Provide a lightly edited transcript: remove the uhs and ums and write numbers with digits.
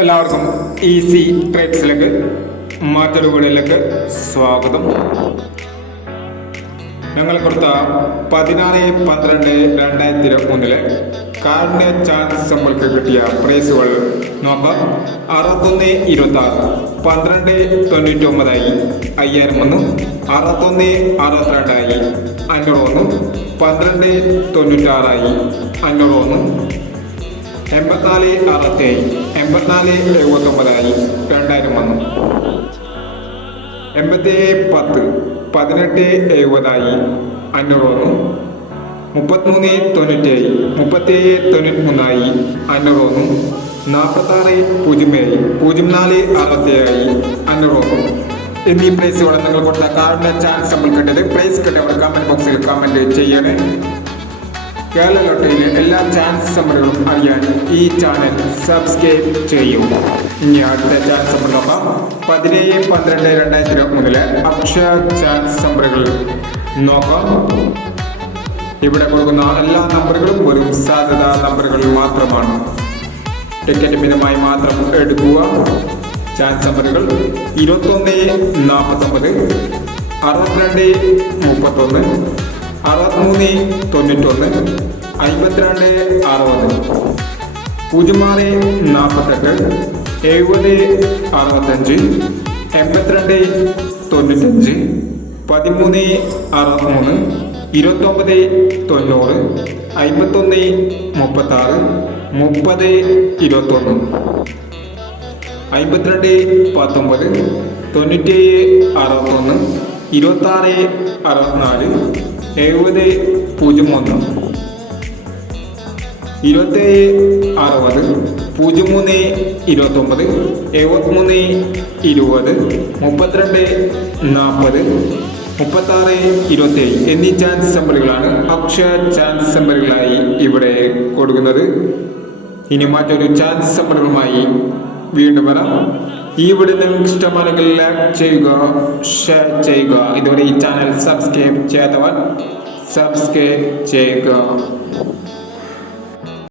എല്ലാവർക്കും ഈസി ട്രേഡ്സിലേക്ക് മറ്റൊരു വീഡിയോയിലേക്ക് സ്വാഗതം. ഞങ്ങൾ കൊടുത്ത 14/12/2023 കാർഡിന്റെ ചാൻസ് നമ്മൾക്ക് കിട്ടിയ പ്രൈസുകൾ നോക്കാം. 61.26 12.99 5001 61.62 501 12.96 501 84.67 84.79 2001 87.10 18.70 501 33.97 37.93 501 46.07 04.67 501 എന്നീ പ്രൈസുകൾ നിങ്ങൾ കൊടുത്ത കാർഡിന്റെ ചാൻസ് നമ്മൾ കിട്ടിയത്. പ്രൈസ് കിട്ടിയവർ കമന്റ് ബോക്സിൽ കമന്റ് ചെയ്യണേ. കേരള ലോട്ടറിയിലെ എല്ലാ ചാൻസ് നമ്പറുകളും അറിയാൻ ഈ ചാനൽ സബ്സ്ക്രൈബ് ചെയ്യൂ. ഇനി അടുത്ത ചാൻസ് നമ്പർ നോക്കാം. 17/12/2023 അക്ഷയ ചാൻസ് നമ്പറുകൾ നോക്കാം. ഇവിടെ കൊടുക്കുന്ന എല്ലാ നമ്പറുകളും വെറും സാധ്യതാ നമ്പറുകൾ മാത്രമാണ്. ടിക്കറ്റ് മിതമായി മാത്രം എടുക്കുക. ചാൻസ് നമ്പറുകൾ 21.49 62.31 63.91 52.60 06.48 70.65 82.95 13.63 29.90 51.36 30.21 52.19 97.61 26.64 70.01 27.60 03.29 73.20 32.40 36.27 എന്നീ ചാൻസ് നമ്പറുകളാണ് അക്ഷയ ചാൻസ് നമ്പറുകളായി ഇവിടെ കൊടുക്കുന്നത്. ഇനി മറ്റൊരു ചാൻസ് നമ്പറുകളുമായി വീണ്ടും വരാം. ഈ വീഡിയോ നിങ്ങൾക്ക് ഇഷ്ടമാണെങ്കിൽ ലൈക്ക് ചെയ്യുക, ഷെയർ ചെയ്യുക. ഇതുവരെ ഈ ചാനൽ സബ്സ്ക്രൈബ് ചെയ്യാത്തവർ സബ്സ്ക്രൈബ് ചെയ്യുക.